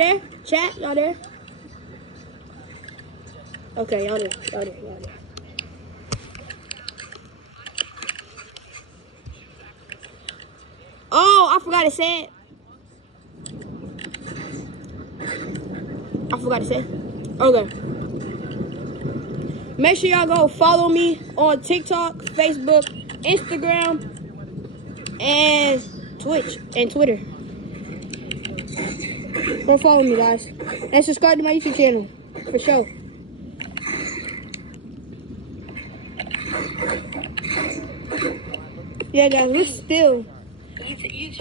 There? Chat? Y'all there? Okay, y'all there. Oh, I forgot to say it. Okay. Make sure y'all go follow me on TikTok, Facebook, Instagram, and Twitch and Twitter. Go follow me, guys. And subscribe to my YouTube channel. For sure. Yeah, guys, we're still. You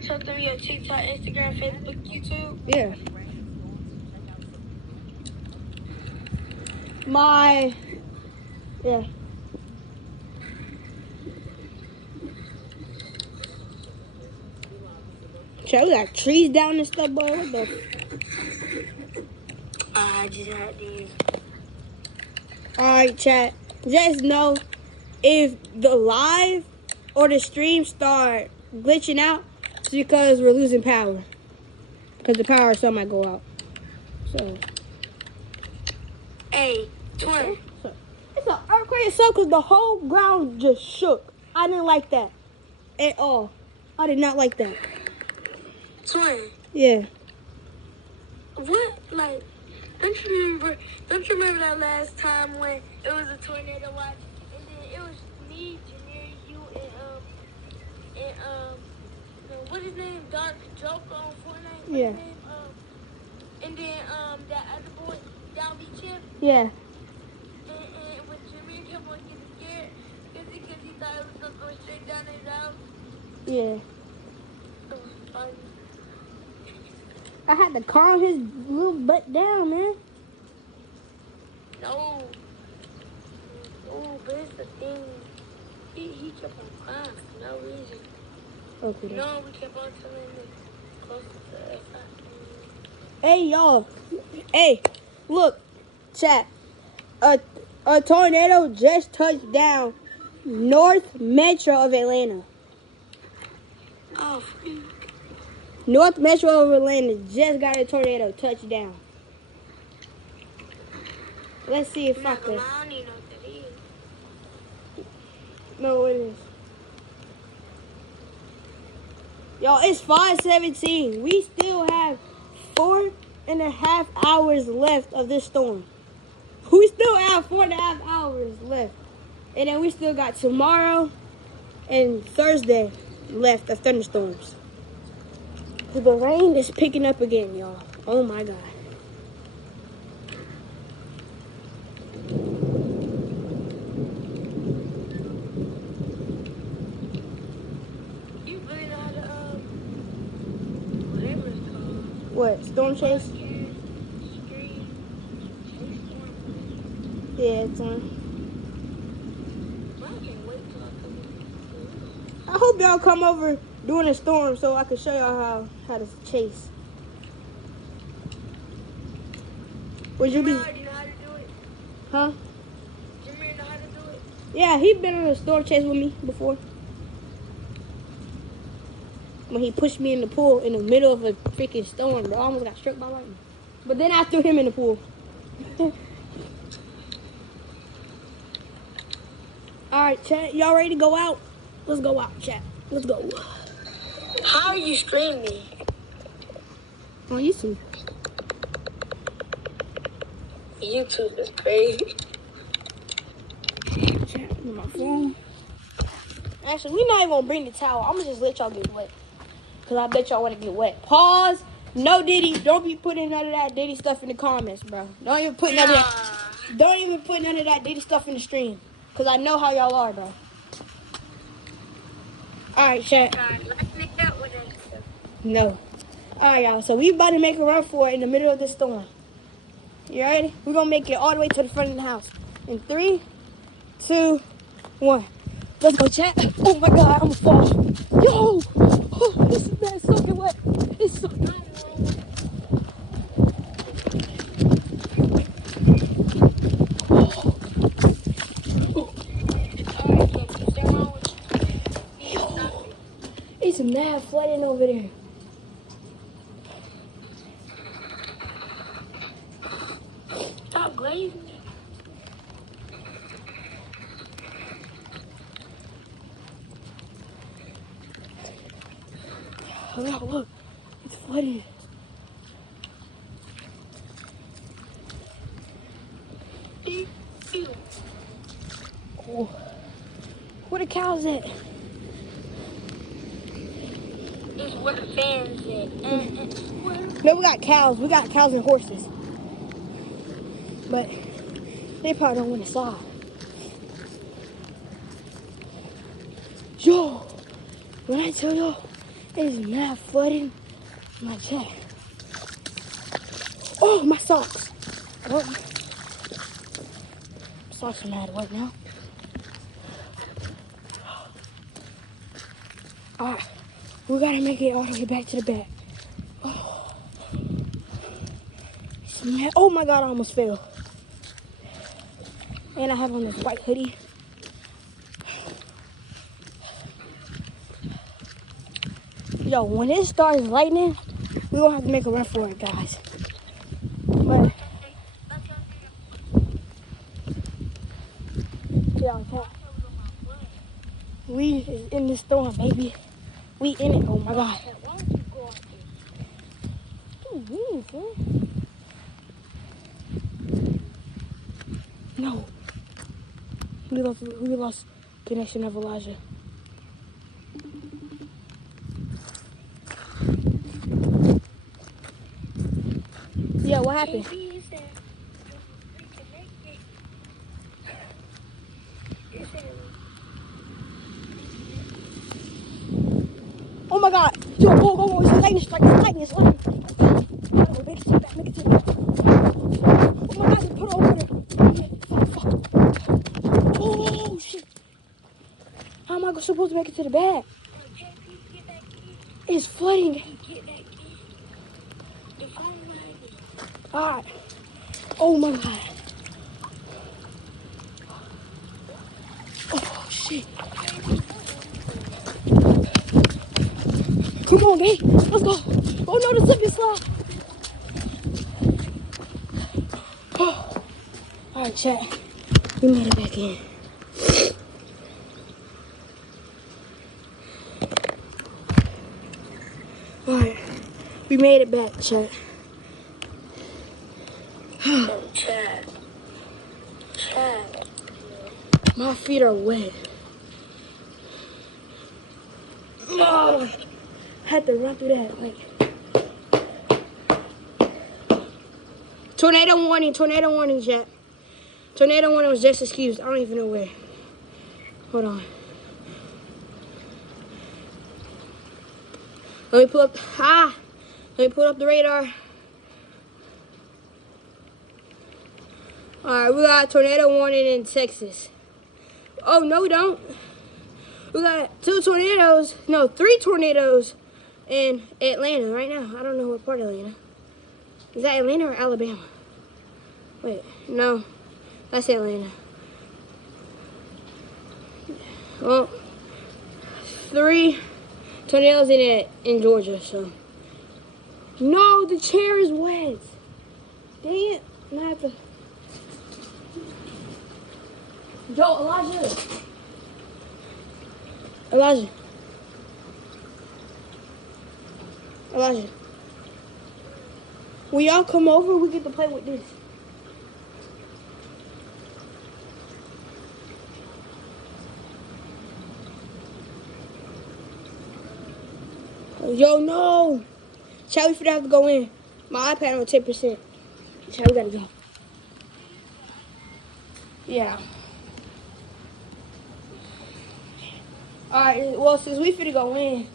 told them your TikTok, Instagram, Facebook, YouTube? Yeah. Yeah. Chat, we got trees down and stuff, boy. What the? I just had these. Alright, chat. Just know if the live or the stream start glitching out, it's because we're losing power. Because the power still might go out. So. Hey, twin. It's an earthquake itself because the whole ground just shook. I didn't like that at all. I did not like that. Twin. Yeah. What, like, don't you remember that last time when it was a tornado watch, and then it was me, Jameer, you, and what his name, Dark Joker on Fortnite? Yeah. And then, that other boy, Dalby Chip. Yeah. And when Jameer kept on getting scared, because he thought it was going to go straight down his house. Yeah. It was funny. I had to calm his little butt down, man. No. Oh, but it's the thing. He kept on crying for no reason. Okay. No, we kept on telling him closer to us. Hey, y'all. Hey, look, chat. A tornado just touched down North Metro of Atlanta. Oh, freak. North Metro of Atlanta just got a tornado touchdown. Let's see if I can. No, it is. Y'all, it's 5:17. We still have 4.5 hours left of this storm. We still have 4.5 hours left. And then we still got tomorrow and Thursday left of thunderstorms. The rain is picking up again, y'all. Oh my God. You really know how to, whatever it's called. What, storm chase? Yeah, it's on. I hope y'all come over during a storm so I can show y'all how to chase. Would you be? Jameer, do you know how to do it? Huh? Jameer know how to do it? Yeah, he's been on a storm chase with me before. When he pushed me in the pool in the middle of a freaking storm, bro. I almost got struck by lightning. But then I threw him in the pool. Alright, chat. Y'all ready to go out? Let's go out, chat. Let's go. How are you streaming? On YouTube. YouTube is crazy. Chat with my phone. Actually, we're not even gonna bring the towel. I'm gonna just let y'all get wet. Cause I bet y'all wanna get wet. Pause. No Diddy. Don't be putting none of that Diddy stuff in the comments, bro. Don't even put none of that. Don't even put none of that Diddy stuff in the stream. Cause I know how y'all are, bro. Alright, chat. No. Alright, y'all. So we about to make a run for it in the middle of this storm. You ready? We're gonna make it all the way to the front of the house. In 3, 2, 1. Let's go, chat. Oh my God, I'm gonna fall. Yo! Oh, this is bad. Soaking wet. It's so good. It's mad flooding over there. lazy. Oh, look, it's flooded. Oh, where the cows at? It's where the fans at. No, we got cows. We got cows and horses. But they probably don't want to slide. Yo, when I tell y'all, it is mad flooding in my check. Oh, my socks. Oh, my socks are mad wet now. All right, we gotta make it all the way back to the back. Oh, it's mad. Oh my God, I almost fell. And I have on this white hoodie. Yo, when it starts lightning, we're gonna have to make a run for it, guys. But yeah, we is in this storm, baby. We in it. Oh my God. No. We lost connection of Elijah. Yeah, what happened? Oh my God. Yo, go. It's a lightning strike. Make it to the back. Oh my God, they put it over there. Fuck. Oh, shit. How am I supposed to make it to the back? It's flooding. Alright. Oh my God. Oh shit. Come on, babe. Let's go. Oh no, the slip is slide. Oh. Alright, chat. We made it back in. Alright. We made it back, chat. Chad. My feet are wet. Oh, I had to run through that. Like, tornado warning, chat. Tornado warning was just excused. I don't even know where. Hold on. Let me pull up. Let me pull up the radar. Alright, we got a tornado warning in Texas. Oh, no, we don't. We got 3 tornadoes in Atlanta right now. I don't know what part of Atlanta. Is that Atlanta or Alabama? Wait, no. That's Atlanta. Well, 3 tornadoes in Georgia, so. No, the chair is wet. Dang it. I have to. Yo, Elijah. Will y'all come over? We get to play with this. Yo, no. Chat, we finna have to go in. My iPad on 10%. Chat, we gotta go. Yeah. Alright, well, since we finna go in,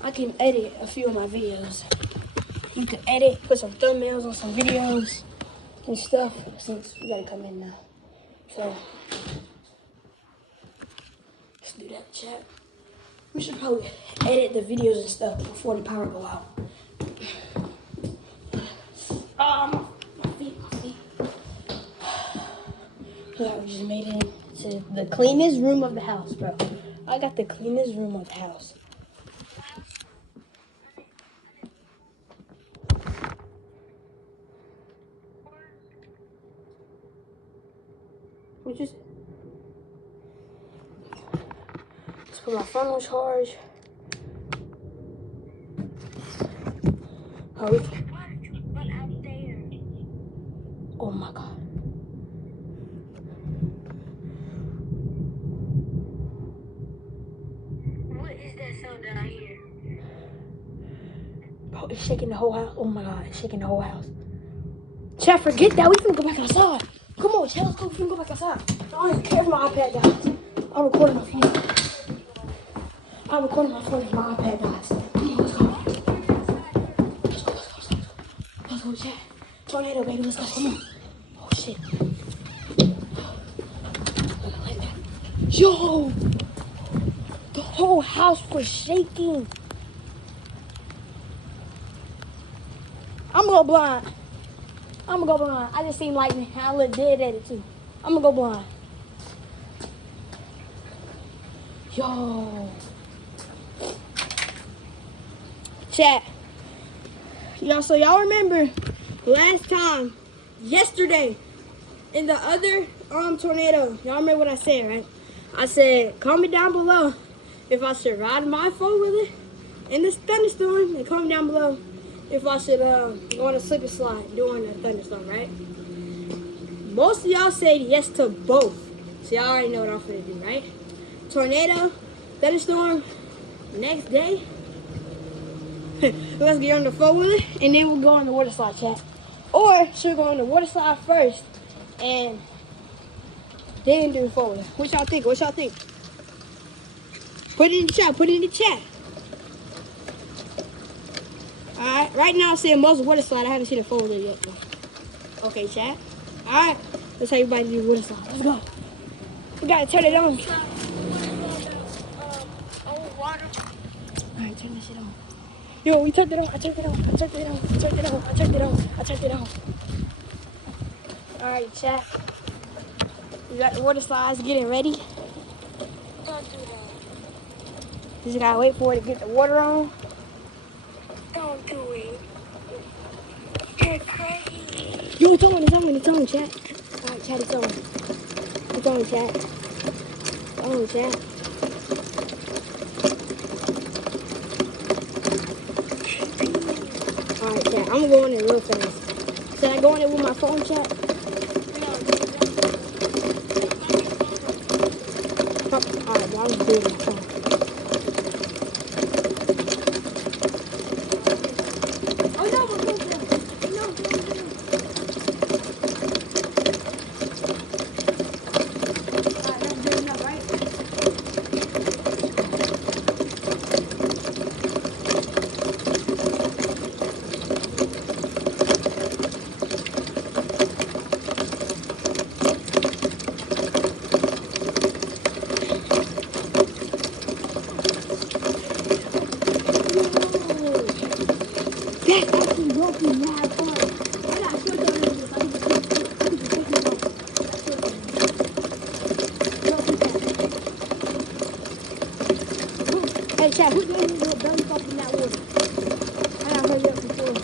I can edit a few of my videos. You can edit, put some thumbnails on some videos and stuff, since we gotta come in now. So, let's do that, chat. We should probably edit the videos and stuff before the power go out. My feet. Yeah, we just made it to the cleanest room of the house, bro. I got the cleanest room of the house. What you say? Let's put my phone on charge. Oh, we can. Oh my God. What is that sound that I hear? Bro, it's shaking the whole house. Oh my God, it's shaking the whole house. Chat, forget that. We finna go back outside. Come on, chat, let's go. We finna go back outside. I don't even care for my iPad, guys. I'm recording my phone. I'm recording my phone with my iPad, guys. Come on, let's go. Let's go, chat. Tornado, baby, let's go. Come on. Oh, shit. Yo! The whole house was shaking. I'm gonna go blind. I just seen lightning. I look dead at it, too. I'm gonna go blind. Yo. Chat. So y'all remember last time, yesterday, in the other tornado, y'all remember what I said, right? I said, comment down below if I should ride my four-wheeler in this thunderstorm, and comment down below if I should go on a slip and slide during a thunderstorm, right? Most of y'all said yes to both, so y'all already know what I'm gonna do, right? Tornado, thunderstorm, next day. Let's get on the four-wheeler, and then we'll go on the water slide, chat. Or should we go on the water slide first, and then do the four-wheeler? What y'all think? What y'all think? Put it in the chat. Put it in the chat. All right. Right now, I'm saying most water slide. I haven't seen a four-wheeler yet. Okay, chat. All right. Let's have everybody do water slide. Let's go. We gotta turn it on. All right, turn this shit on. Yo, we turned it on. I turned it on. All right, chat. We got the water slides getting ready. Don't do that. Just gotta wait for it to get the water on. Don't do it. You're crazy. Yo, it's on, chat. All right, chat, it's on. It's on, chat. It's on, chat. All right, chat. I'm gonna go in there real fast. Should I go in there with my phone, chat? All right, well, I'm just doing my phone. Oh, no, my phone's down. No. All right, that's good enough, right? That's actually working mad fun. I got short on this. I need to take this off. Hey, chat, who gave me the belly up in that water? I gotta hurry up before.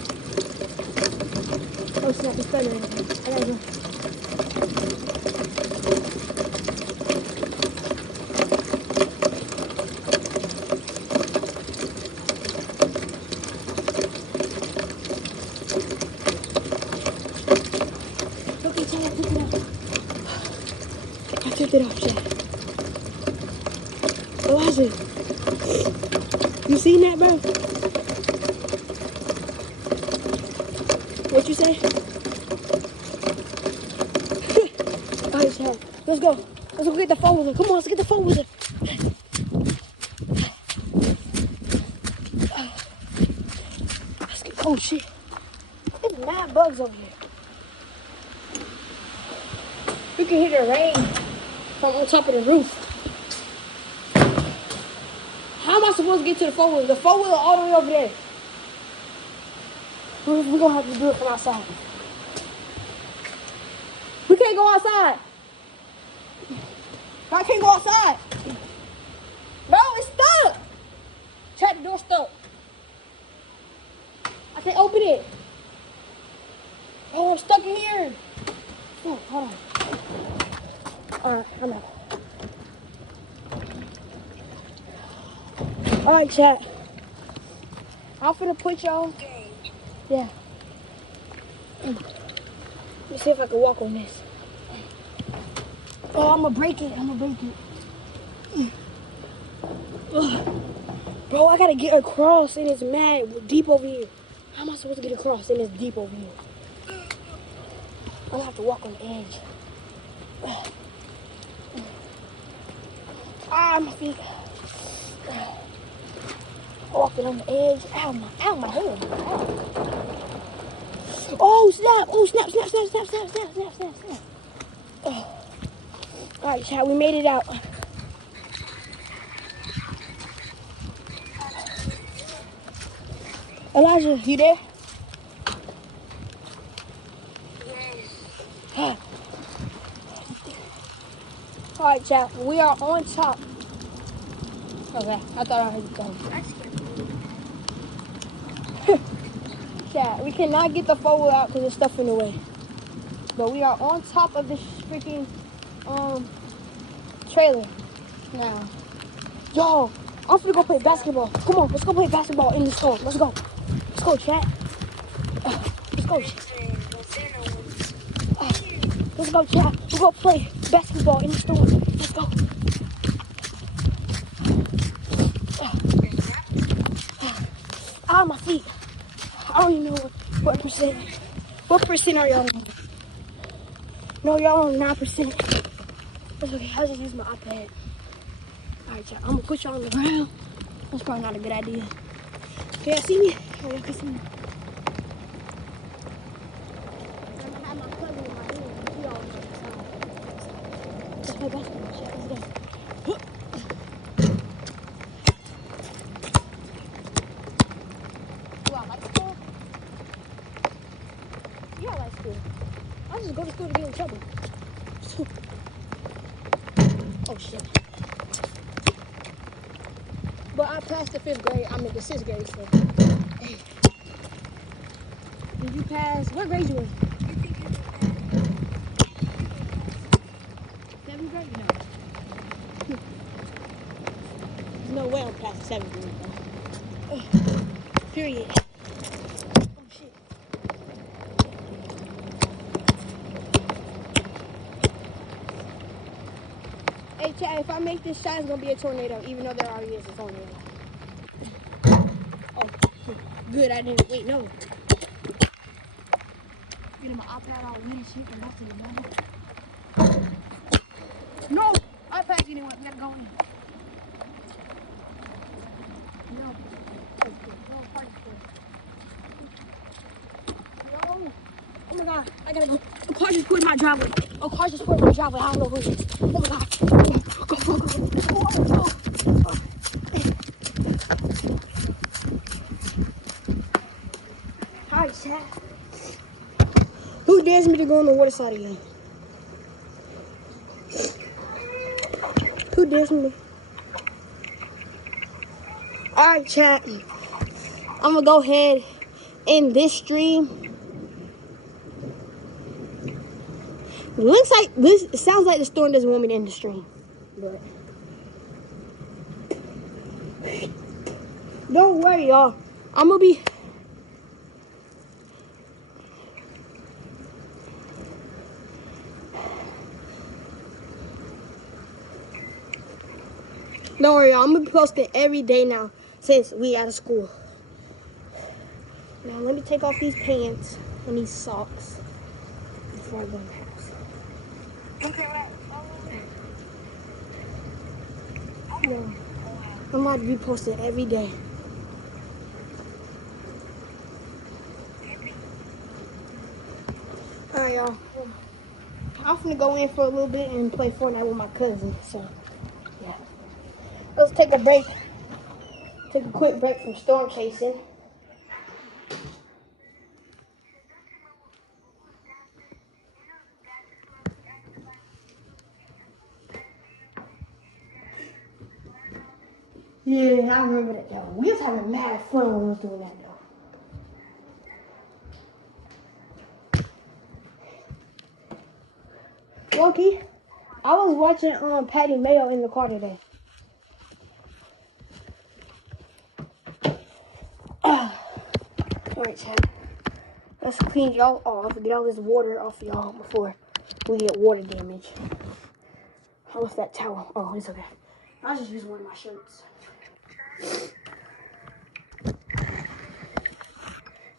Oh, snap, it's better. I gotta go. Okay, chat, I took it off. I took it off, chat. Elijah, you seen that, bro? What you say? All right, chat. Let's go. Let's go get the phone with her. Come on, let's get the phone with her. Let's get. Oh shit! There's mad bugs over here. You can hear the rain from on top of the roof. How am I supposed to get to the four-wheeler? The four-wheeler all the way over there. We're gonna have to do it from outside. We can't go outside. I can't go outside. Bro, it's stuck. Chat, the door stuck. I can't open it. Oh, I'm stuck in here. Oh, hold on. Alright, I'm out. Alright, chat. I'm finna put y'all. Yeah. Let me see if I can walk on this. Oh, I'm gonna break it. Ugh. Bro, I gotta get across and it's mad deep over here. How am I supposed to get across and it's deep over here? I'm gonna have to walk on the edge. Ah, my feet. Walking on the edge. Ow, my head. Ow. Oh, snap. Oh, snap. Oh. All right, chat, we made it out. Elijah, you there? Yes. All right, chat, we are on top. Okay, I thought I heard you coming. Chat, we cannot get the four-wheel out because there's stuff in the way. But we are on top of this freaking trailer now. Yo, I'm finna go play basketball. Come on, let's go play basketball in the storm. Let's go. Let's go, chat. Let's go. Let's go, chat. We're gonna play basketball in the storm. Let's go. Ah, my feet. I don't even know what percent. What percent are y'all on? No, y'all on 9%. That's okay. I'll just use my iPad. Alright, chat. I'm gonna put y'all on the ground. That's probably not a good idea. Can y'all see me? Oh, y'all can see me. I'm gonna have my cousin in my hand. He always on the side. Let's play basketball, chat. Let's go. Do I like school? Yeah, I like school. I just go to school to get in trouble. Oh shit. But I passed the 5th grade. I'm in the 6th grade, so. Hey. Did you pass? What grade you in? 7th grade? No. There's no way I'm past the 7th grade, though. Period. Oh shit. Hey, Chad, if I make this shot, it's gonna be a tornado, even though there already is a tornado. Oh, good, I didn't. Wait, no. Getting my iPad all wet and shit, and that's the normal. No! iPad didn't work. We gotta go in. No. No, party no. Oh my god, I gotta go. A car just put in my driveway. A car just put in my driveway. I don't know who it is. Oh my god. Go. Alright, chat. Who dares me to go on the water slide again? Who dares me to? Alright, chat. I'm gonna go ahead in this stream. Looks like this. It sounds like the storm doesn't want me to end the stream, but don't worry, y'all. I'm gonna be. Don't worry, y'all. I'm gonna be posting every day now since we out of school. Now let me take off these pants and these socks before I go in the house. Okay. Yeah. I'm about to be posting every day. Alright, y'all. I'm gonna go in for a little bit and play Fortnite with my cousin. So, yeah. Let's take a break. Take a quick break from storm chasing. Yeah, I remember that though. We was having mad fun when we was doing that though. Loki, I was watching Patty Mayo in the car today. Alright, chat. Let's clean y'all off. Get all this water off y'all before we get water damage. How was that towel? Oh, it's okay. I just use one of my shirts.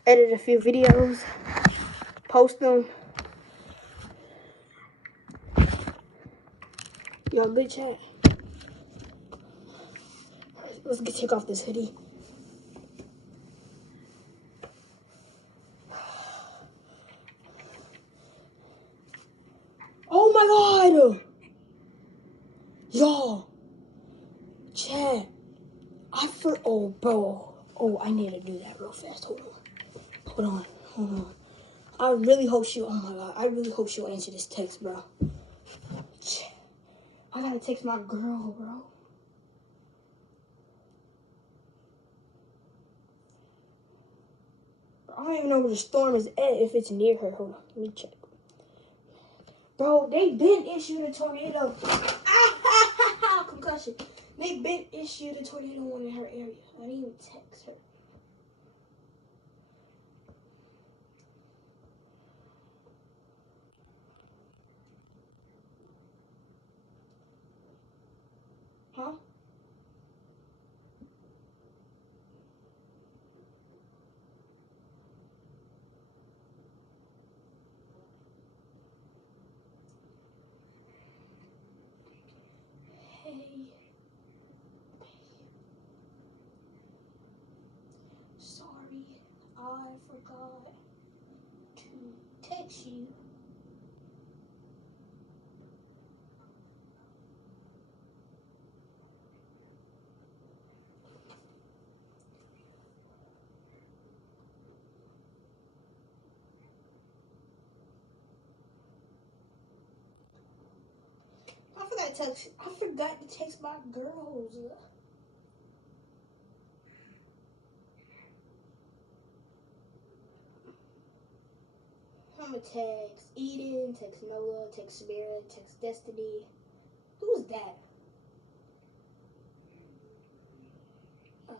Edit a few videos. Post them. Yo, good chat. Let's take off this hoodie. Oh my god! Y'all. Chat. Oh, bro. Oh, I need to do that real fast. Hold on. I really hope she, oh my god. I really hope she'll answer this text, bro. Chat. I gotta text my girl, bro. I don't even know where the storm is at, if it's near her. Hold on, let me check. Bro, they been issued a tornado. Concussion. They been issued a tornado one in her area. I didn't even text her. Huh? Hey. Sorry, I forgot to text you. I forgot to text my girls. I'ma text Eden, text Noah, text Spirit, text Destiny. Who's that? Oh.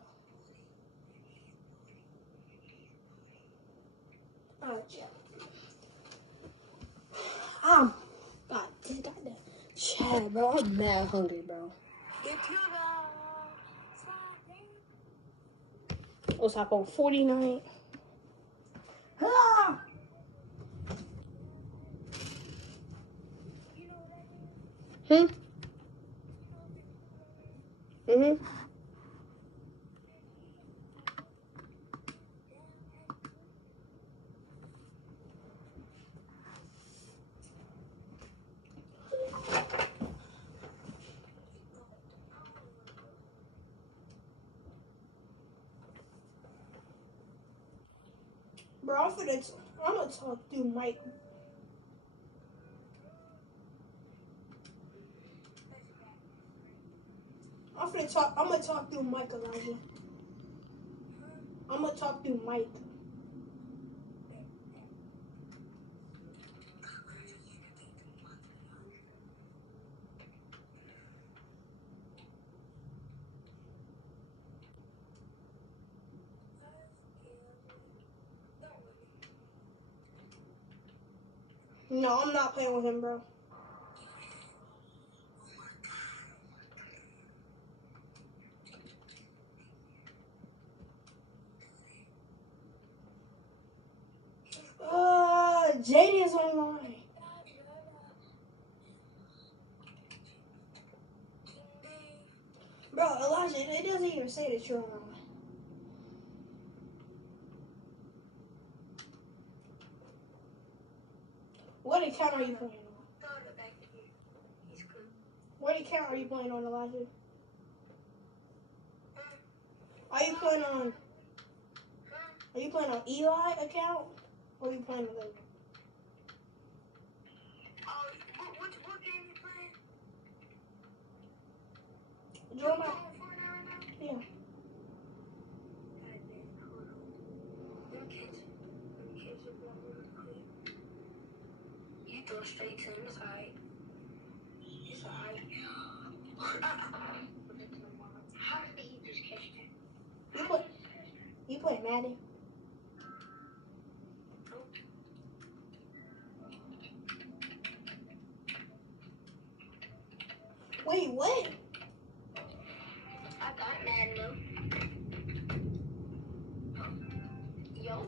Alright, yeah. God damn. Chad, bro, I'm mad hungry, bro. What's up on 49? Ah! Hmm? Mm-hmm. Bro, I'm gonna talk through Mike. I'm gonna talk through Mike, Elijah. I'm gonna talk through Mike. No, I'm not playing with him, bro. Jaden's online. Bro, Elijah, it doesn't even say that you're online. What account are you playing on? What account are you playing on, Elijah? Are you playing on Eli account? Or are you playing on the What game you playing? Join my, yeah. You throw straight to him, it's alright. You play Madden? Wait, what? I got Madden though. Yo.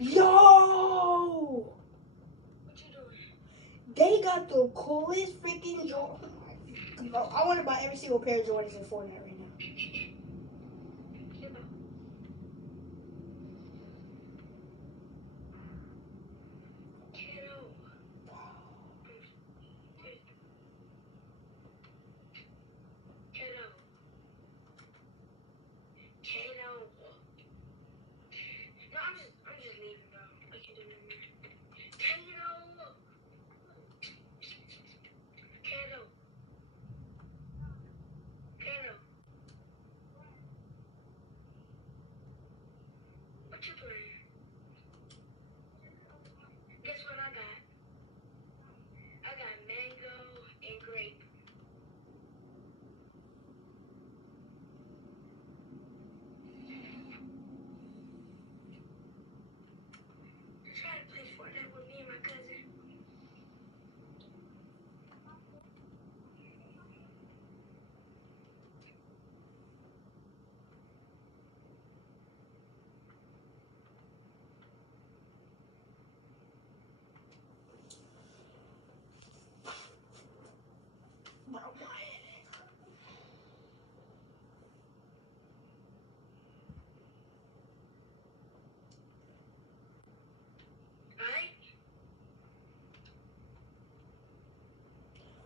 Yo! What you doing? They got the coolest freaking Jordan. Bro, I want to buy every single pair of Jordans in Fortnite right now. No, I'm just leaving, bro. I can't do nothing. Kato. What you playing? Guess what I got? I got mango and grape. Try to play Fortnite with me and my cousin.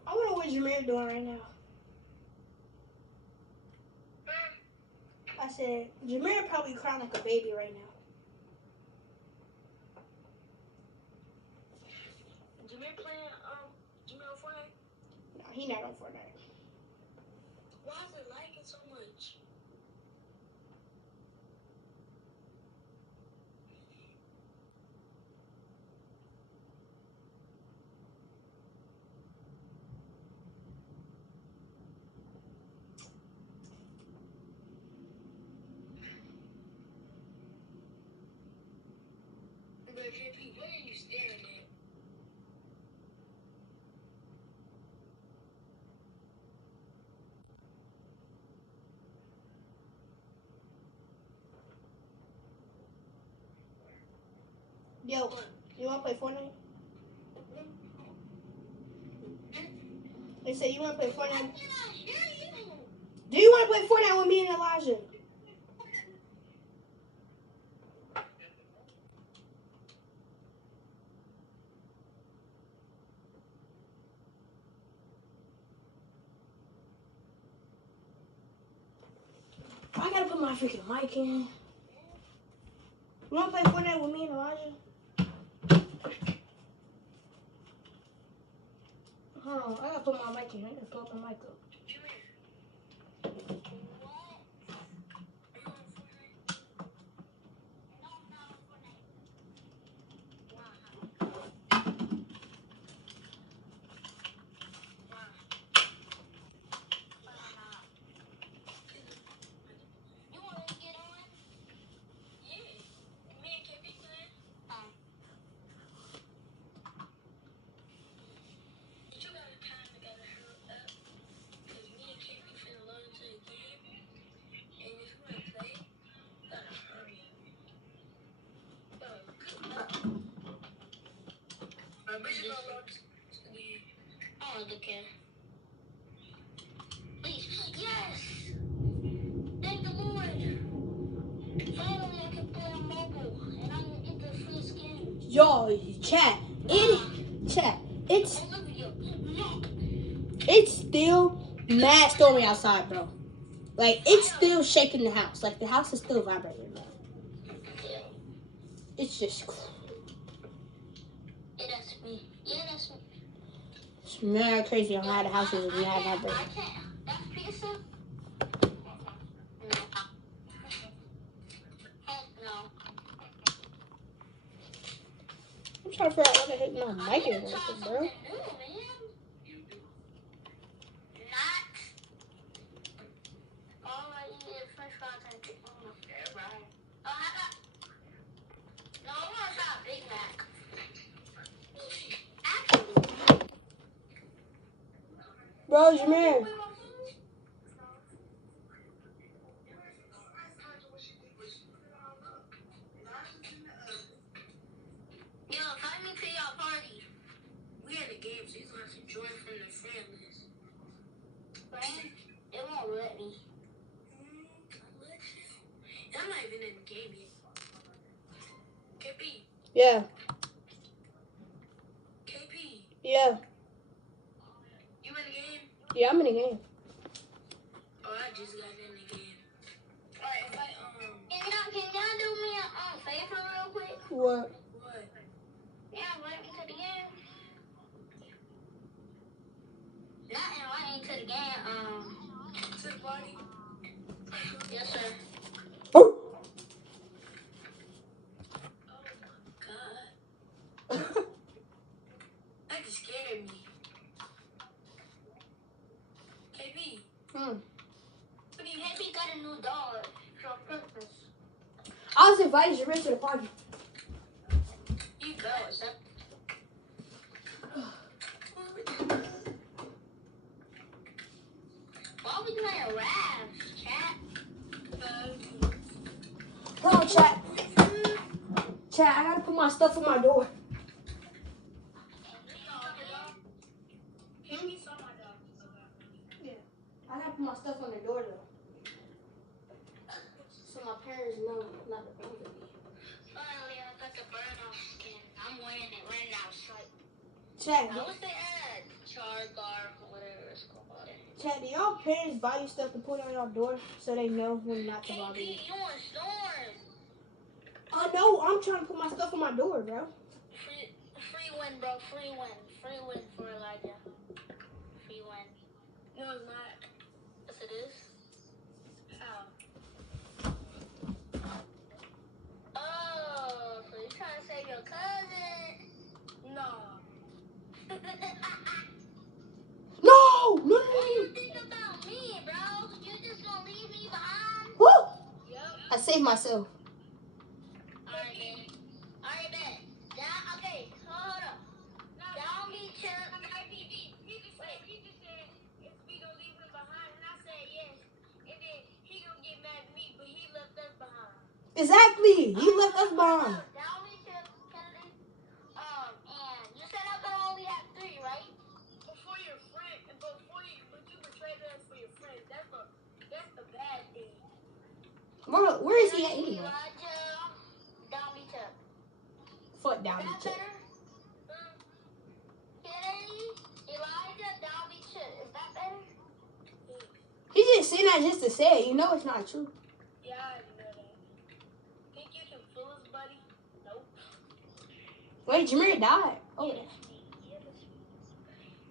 I wonder what Jameer doing right now. I said, Jameer probably crying like a baby right now. Jameer playing Jameer on Fortnite? No, he not on Fortnite. Why is it lagging so much? But KP, what are you staring at? Yo, you want to play Fortnite? They say you want to play Fortnite. Do you want to play Fortnite with me and Elijah? I gotta put my freaking mic in. You wanna play Fortnite with me and Elijah? Hold on, I gotta put my mic in. I gotta put my mic up. Oh, the can. Please. Yes! Thank the Lord. Finally, I can play on mobile, and I'm gonna get the free skin. Yo, chat. It's still mad stormy outside, bro. Like, it's still shaking the house. Like, the house is still vibrating, bro. It's just... Yeah, that's me. Yeah, that's me. It's mad crazy on how the house is mad vibrating. I can't. That's pizza? No. Heck no. trying to figure out what the heck my mic is working, bro. Bro, Jameer. Yo, invite me to your party. We in the game, so you're gonna have to join from the friend list. Friend? It won't let me. I'm not even in the game yet. KP. Yeah. KP. Yeah. You in the game? Yeah, I'm in the game. Oh, I just got in the game. Alright, if I can y'all do me a favor real quick? What? What? Yeah, invite me to the game. Not invite me to the game, to the party. Yes, sir. Oh. God. That just scared me. KP. KP got a new dog for Christmas. I was invited Jameer to the party. You go, sir. Why are we playing rafts, chat? Hold on, chat. Chat, I gotta put my stuff on my door. Yeah. I gotta put my stuff on the door though. So my parents know not to bother me. Finally, I got the burn-off skin. I'm wearing it right now. Chat, What's the ad? Chargar, whatever it's called. chat, do y'all parents buy you stuff to put on your door so they know when not to bother you? KP, you on Storm. No, I'm trying to put my stuff on my door, bro. Free win, bro. Free win. Free win for Elijah. Free win. No, it's not. Yes, it is. How? Oh, so you're trying to save your cousin? No. No! What do you think about me, bro? You just gonna leave me behind? Woo! Yep. I saved myself. Alright, man. Alright, man. Okay, hold up. Don't be chill. He just said if we gonna leave him behind, and I said yes. And then he gonna get mad at me, but he left us behind. Exactly. He left us behind. Don't be chill, Kennedy. And you said I'm gonna only have 3, right? Before your friend, but you betrayed us for your friends. That's the bad thing. Bro, where is he at anyway? Elijah, don't be chill. Foot down the check. Elijah, don't be chill. Is that better? He just saying that just to say it. You know it's not true. Yeah, I know that. Think you can fool us, buddy? Nope. Wait, Jameer died. Oh,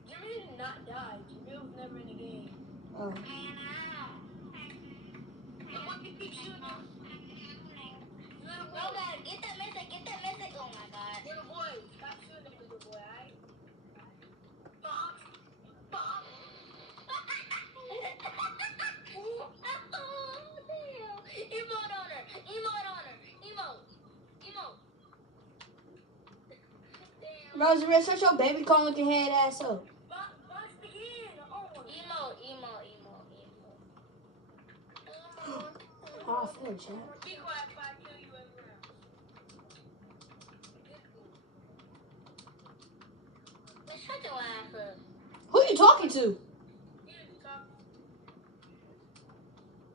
Jameer did not die. Jameer was never in the game. Oh. And what you keep shooting at? Little boy. No, God, get that message. Get that message. Oh, my God. Little boy. Stop shooting at little boy, all right? Bonk. Bonk. Oh, damn. Emote on her. Emote on her. Emote. Emote. Damn. Bro, Jameer, shut your baby corn looking head ass up. Bust again. Oh. Emote. Oh, I feel it, chat. Be quiet if I kill you every round. Man, shut your ass up. Who you talking to?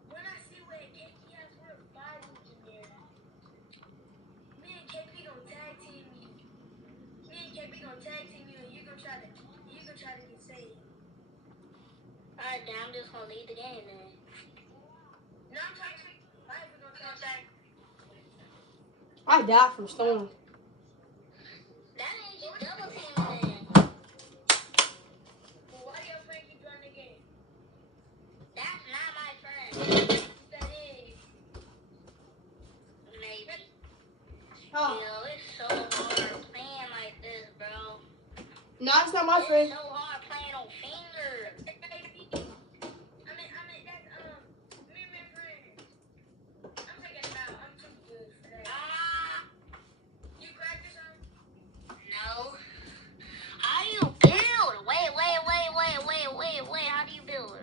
When I see where KP has her body in there, me and KP gonna tag team you. Me and KP gonna tag team you, and you gonna try to get saved. Alright, then I'm just gonna leave the game then. No, I'm trying to. Why is it gonna come back? I died from Storm. That means you double teaming then. Well, why do your friend keep joining the game? That's not my friend. That is. Maybe. Oh. Yo, it's so hard playing like No, it's not my friend. It's so hard playing on fingers. Me and my friend. I'm taking it out. I'm too good for that. You cracked or something? No. How do you build? Wait. How do you build?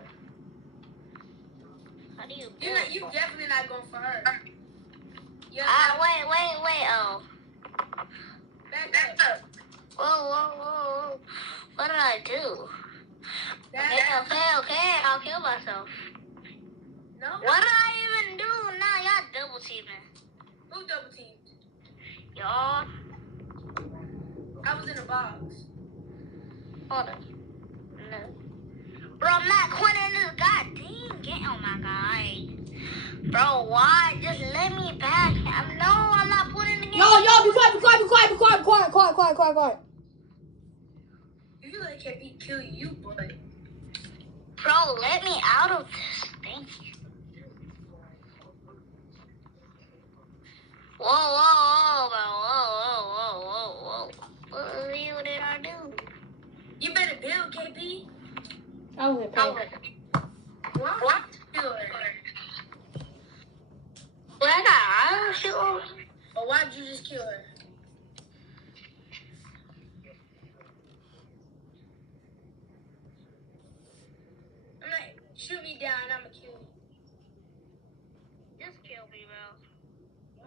How do you build? You definitely not going for her. Wait. Oh. Back up. Whoa. What did I do? Okay. I'll kill myself. No. What did I even do? Nah, y'all double teaming. Who double teamed? Y'all. I was in a box. Hold on. No. Bro, I'm not quitting this goddamn game. Oh my god. Bro, why? Just let me back. I'm not putting the game. Yo, be quiet. If you let KP kill you, boy. Bro, let me out of this. Thank you. Whoa, bro. Whoa. What the hell did I do? You better build, KP. I wasn't paying. What? Well, I got iron shield. Or why'd you just kill her? I'm like, shoot me down, I'ma kill you. Just kill me, bro. Why?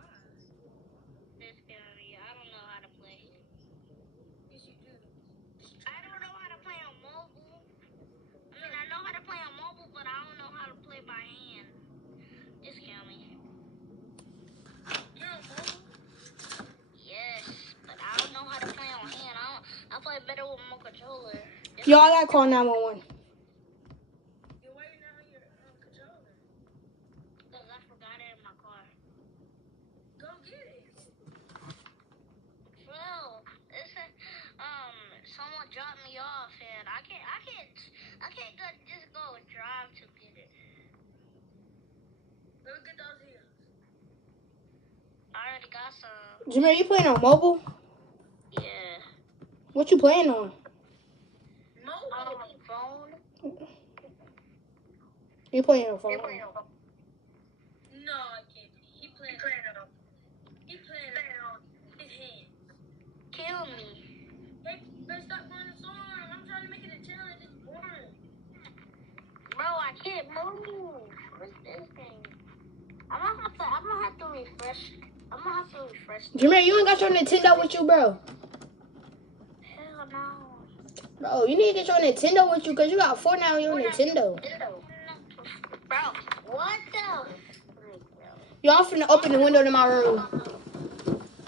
Just kill me. I don't know how to play. Yes, you do. I don't know how to play on mobile. I know how to play on mobile, but I don't know how to play by hand. Just kill me. You're on mobile? Yes, but I don't know how to play on hand. I play better with my controller. Yo, I gotta call 911. You're waiting on your controller. Because I forgot it in my car. Go get it. Bro, listen, someone dropped me off and I can't just go drive to get it. Go get those heels. I already got some. Jameer, you playing on mobile? Yeah. What you playing on? Mobile. Phone. You playing on phone? No, I can't. He playing on his hand. Kill me. Hey, better stop going to storm. I'm trying to make it a challenge. It's boring. Bro, I can't move. What's this thing? I'm gonna have to refresh. Jameer, you ain't got your Nintendo with you, bro. Hell no. Bro, you need to get your Nintendo with you because you got Fortnite on your Nintendo. Bro, what the? Yo, I'm finna open the window to my room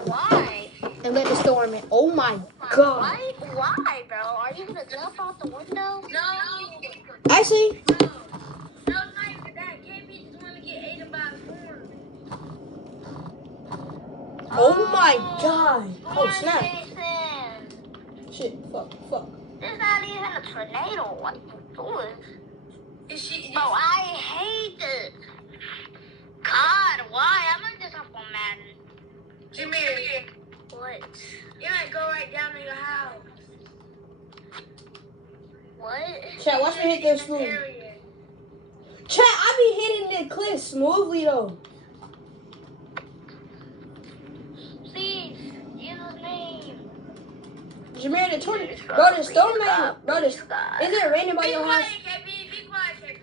Why? and let the storm in. Oh my god. Why, bro? Are you gonna jump out the window? No. Actually, No, it's not even that. KB just want to get ate by a storm. oh my god. Oh snap. Jason. Shit, fuck. It's not even a tornado. What you doing? Bro, I hate this. God, why? I'm gonna just hop on Madden. Jameer. What? You might go right down to your house. What? Chat, watch me hit this room. Chat, I be hitting the cliff smoothly though. Please, Jesus' name. Jameer, the tornado. Bro, the storm ain't. Bro, is it raining by your house? Be quiet, KB.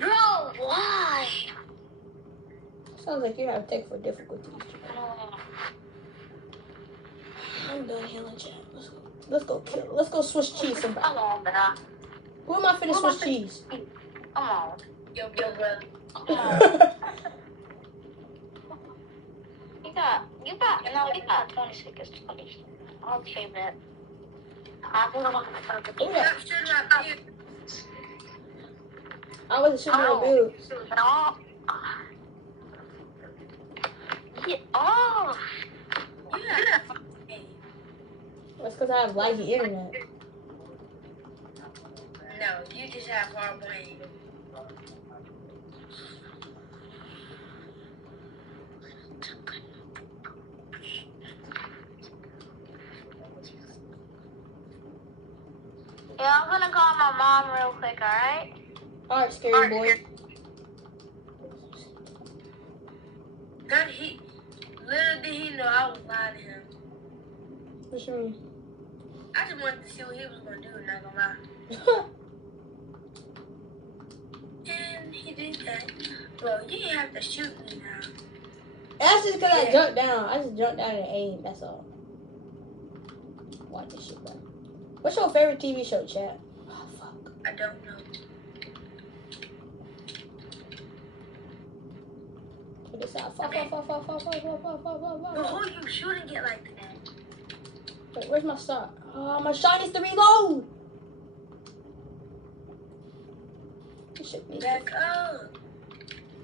Bro, why? Sounds like you have technical difficulties. I'm done healing, chat. Let's go kill. Let's go Swiss cheese somebody. Come on, bro. Who am I finna Swiss cheese? Come on. Yo, bro. You got 20 seconds. Okay, man. I'm gonna I wasn't shooting your build. No. Get off. Yeah. That's because I have laggy internet. No, you just have hard brain. Yeah, I'm gonna call my mom real quick, alright? Alright, scary boy. Little did he know I was lying to him. What you mean? I just wanted to see what he was gonna do, not gonna lie. And he did that. Bro, you didn't have to shoot me now. That's just because I jumped down. I just jumped down and aimed. That's all. Watch this shit, bro. What's your favorite TV show, chat? Oh, fuck. I don't know. Put this out. Fuck. But who you shooting it like that? Wait, where's my shot? Oh, my shot needs to reload. This shit needs Back up.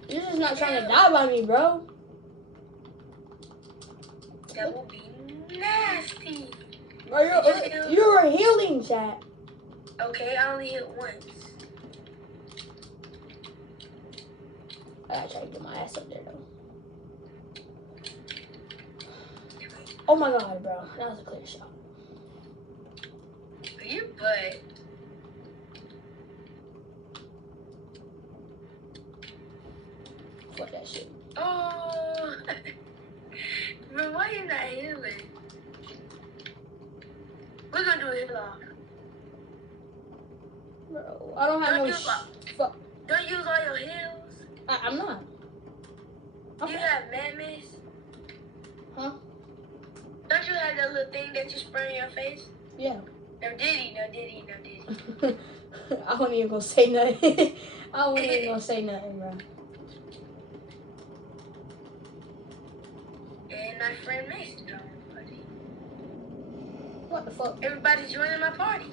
You're just not trying to die by me, bro. That will be nasty. Bro, you're healing, chat. Okay, I only hit once. I gotta try to get my ass up there, though. Oh my god, bro. That was a clear shot. Your butt. Fuck that shit. Oh. Bro, why you not healing? We're gonna do a heal off. Bro, I don't have no fuck. Don't use all your heals. I'm not. You have madness. Huh? Don't you have that little thing that you spray in your face? Yeah. No diddy. I wasn't even gonna say nothing. I wasn't even gonna say nothing, bro. And my friend Mason joined the party. What the fuck? Everybody's joining my party.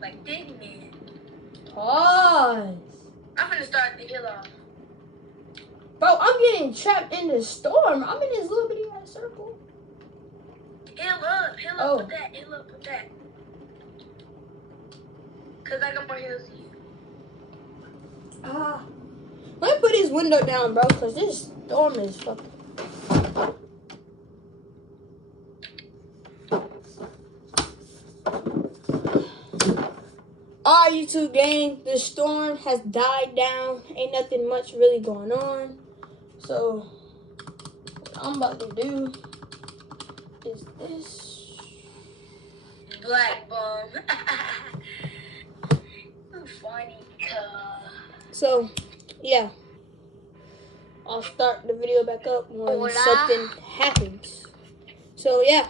Like Diddy Man. Pause. I'm gonna start the heal off. Bro, I'm getting trapped in the storm. I'm in this little bitty ass circle. Heal up with that, heal up with that. Cause I got more heals than you. Let me put this window down, bro, cause this storm is fucking. Alright, YouTube gang, the storm has died down. Ain't nothing much really going on. So, what I'm about to do is this. Black bomb. Funny So, yeah. I'll start the video back up when something happens. So, yeah.